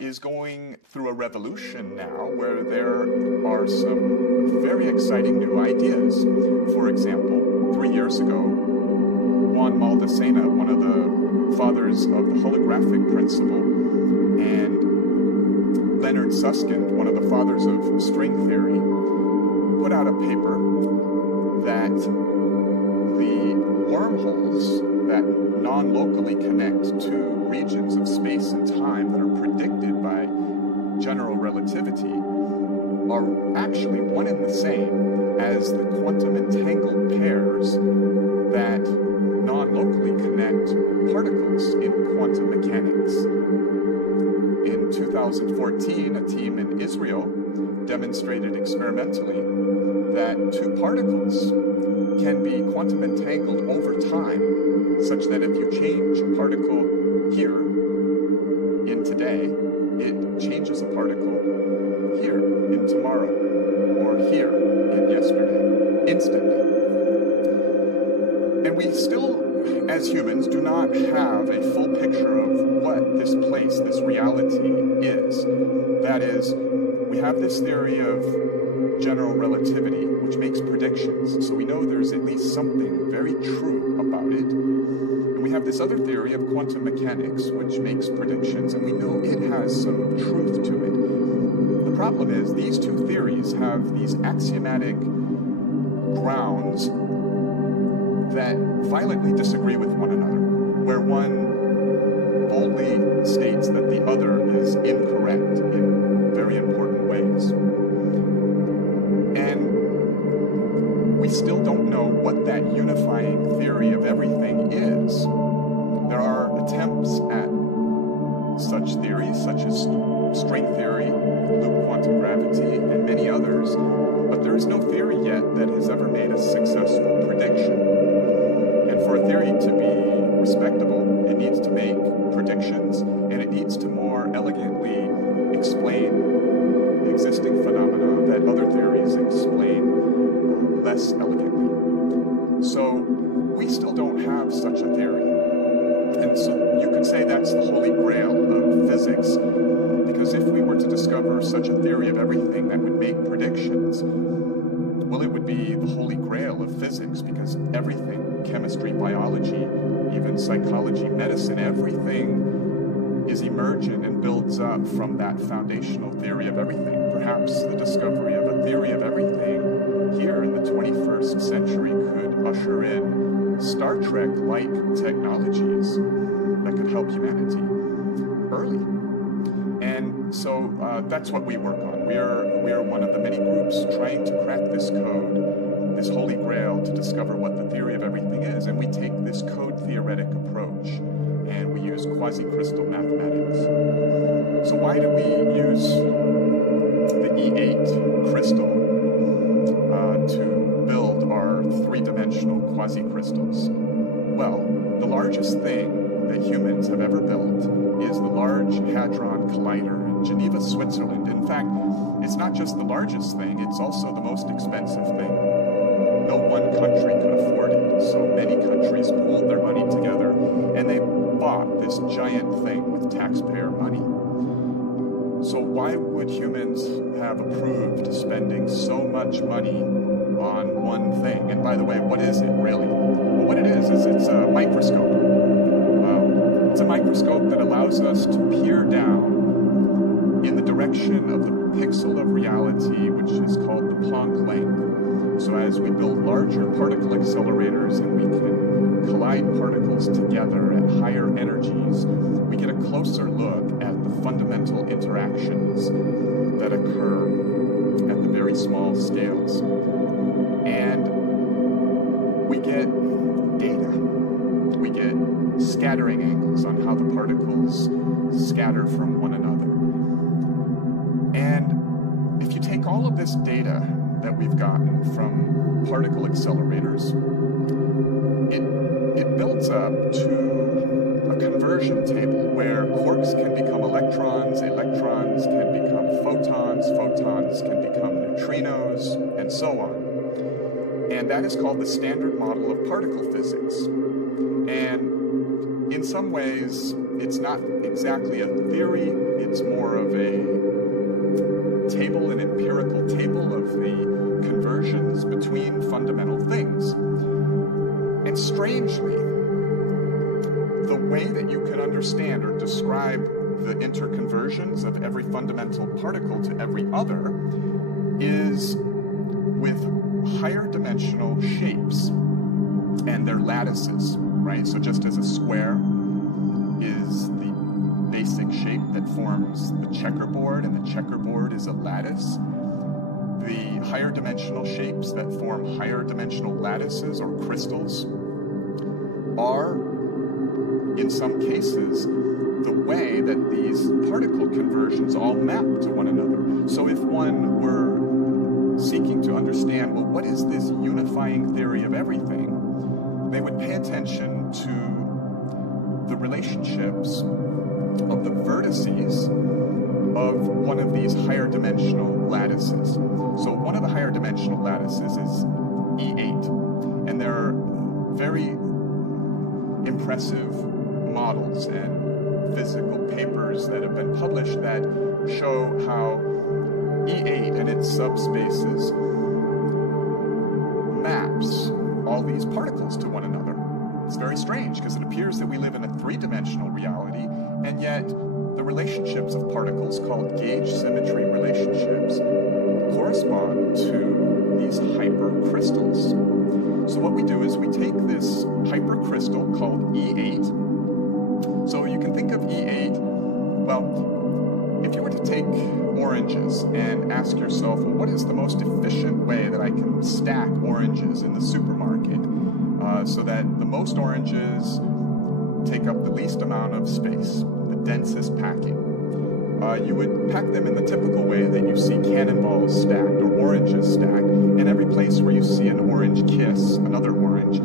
is going through a revolution now where there are some very exciting new ideas. For example, 3 years ago, Juan Maldacena, one of the fathers of the holographic principle, and Leonard Susskind, one of the fathers of string theory, put out a paper that the wormholes that non-locally connect to regions of space and time that are predicted by general relativity are actually one and the same as the quantum entangled pairs that non-locally connect particles in quantum mechanics. In 2014, a team in Israel demonstrated experimentally that two particles can be quantum entangled over time, such that if you change a particle here in today, it changes a particle here in tomorrow, or here in yesterday, instantly. And we still, as humans, do not have a full picture of what this place, this reality is. That is, we have this theory of general relativity, which makes predictions, so we know there's at least something very true about it. And we have this other theory of quantum mechanics, which makes predictions, and we know it has some truth to it. The problem is, these two theories have these axiomatic grounds that violently disagree with one another, where one boldly states that the other is incorrect in very important ways. And we still don't know what that unifying theory of everything is. There are attempts at such theories, such as string theory, loop quantum gravity, and many others, but there is no theory yet that has ever made a successful prediction. And for a theory to be respectable, it needs to make predictions, and it needs to more elegantly explain existing phenomena that other theories explain less elegantly. So we still don't have such a theory. And so you could say that's the holy grail of physics, because if we were to discover such a theory of everything that would make predictions, well, it would be the holy grail of physics, because everything, chemistry, biology, even psychology, medicine, everything is emergent and builds up from that foundational theory of everything. Perhaps the discovery of a theory of everything here in the 21st century could usher in Star Trek-like technologies that could help humanity early. And so that's what we work on. We are one of the many groups trying to crack this code, this holy grail, to discover what the theory of everything is. And we take this code-theoretic approach, and we use quasi-crystal mathematics. So why do we use the E8 crystal to build our three-dimensional quasi-crystals? Well, the largest thing that humans have ever built is the Large Hadron Collider in Geneva, Switzerland. In fact, it's not just the largest thing, it's also the most expensive thing. No one country could afford it, so many countries pooled their money together, and they bought this giant thing with taxpayer money. So why would humans have approved spending so much money on one thing? And by the way, what is it really? Well, what it is it's a microscope. It's a microscope that allows us to peer down in the direction of the pixel of reality, which is called the Planck length. So as we build larger particle accelerators and we can collide particles together at higher energies, we get a closer look at the fundamental interactions that occur at the very small scales. And we get data. We get scattering angles on how the particles scatter from one another. And if you take all of this data that we've gotten from particle accelerators, it builds up to a conversion table where quarks can become electrons, electrons can become photons, photons can become neutrinos, and so on. And that is called the standard model of particle physics. And in some ways, it's not exactly a theory, it's more of a table, an empirical table of the conversions between fundamental things. And strangely, the way that you can understand or describe the interconversions of every fundamental particle to every other is with higher dimensional shapes and their lattices, right? So just as a square is the basic shape that forms the checkerboard, and the checkerboard is a lattice, the higher dimensional shapes that form higher dimensional lattices or crystals are, in some cases, the way that these particle conversions all map to one another. So if one were seeking to understand, well, what is this unifying theory of everything, they would pay attention to the relationships of the vertices of one of these higher dimensional lattices. So one of the higher dimensional lattices is E8, and there are very impressive models and physical papers that have been published that show how E8 and its subspaces maps all these particles to one another. It's very strange because it appears that we live in a three-dimensional reality, and yet the relationships of particles, called gauge symmetry relationships, correspond to these hypercrystals. So what we do is we take this hypercrystal called E8. So you can think of E8, well, if you were to take oranges and ask yourself, well, what is the most efficient way that I can stack oranges in the supermarket so that the most oranges take up the least amount of space, the densest packing? You would pack them in the typical way that you see cannonballs stacked or oranges stacked. In every place where you see an orange kiss another orange,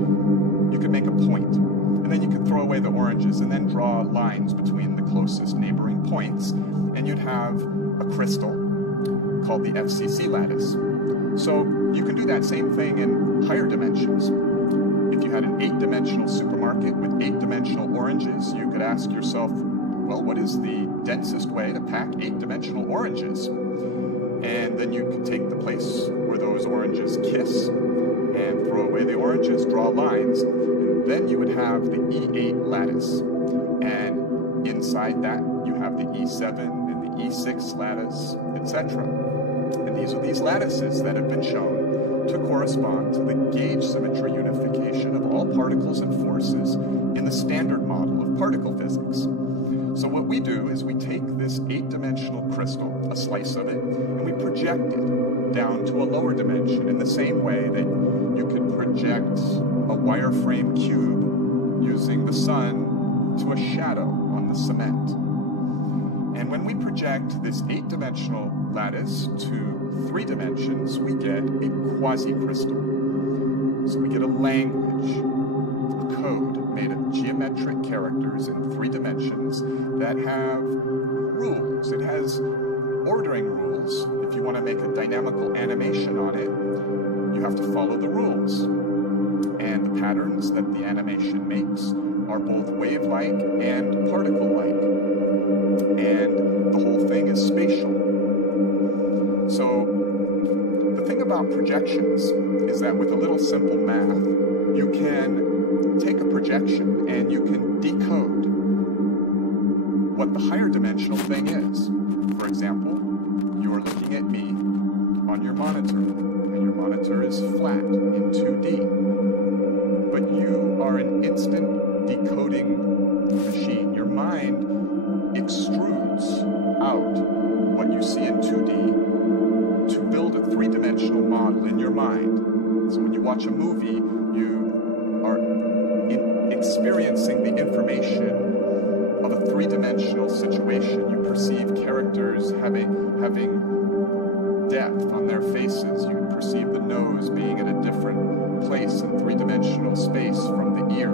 you could make a point. And then you could throw away the oranges and then draw lines between the closest neighboring points, and you'd have a crystal called the FCC lattice. So you can do that same thing in higher dimensions. If you had an 8-dimensional supermarket with 8-dimensional oranges, you could ask yourself, well, what is the densest way to pack 8-dimensional oranges? And then you could take the place where those oranges kiss and throw away the oranges, draw lines, and then you would have the E8 lattice. And inside that, you have the E7 and the E6 lattice, etc. And these are these lattices that have been shown to correspond to the gauge symmetry unification of all particles and forces in the standard model of particle physics. So what we do is we take this 8-dimensional crystal, a slice of it, and we project it down to a lower dimension in the same way that you can project a wireframe cube using the sun to a shadow on the cement. And when we project this 8-dimensional lattice to 3 dimensions, we get a quasi-crystal. So we get a language, a code made of geometric characters in 3 dimensions that have rules. It has ordering rules. If you want to make a dynamical animation on it, you have to follow the rules. And the patterns that the animation makes are both wave-like and particle-like. And the whole thing is spatial. So the thing about projections is that with a little simple math, you can take a projection and you can decode what the higher dimensional thing is. For example, you are looking at me on your monitor, and your monitor is flat in 2D. But you are an instant decoding machine. Your mind extrudes out what you see in 2D to build a 3-dimensional model in your mind. So when you watch a movie, you are experiencing the information of a 3-dimensional situation. You perceive characters having depth on their faces. You perceive the nose being at a different place in 3-dimensional space from the ear.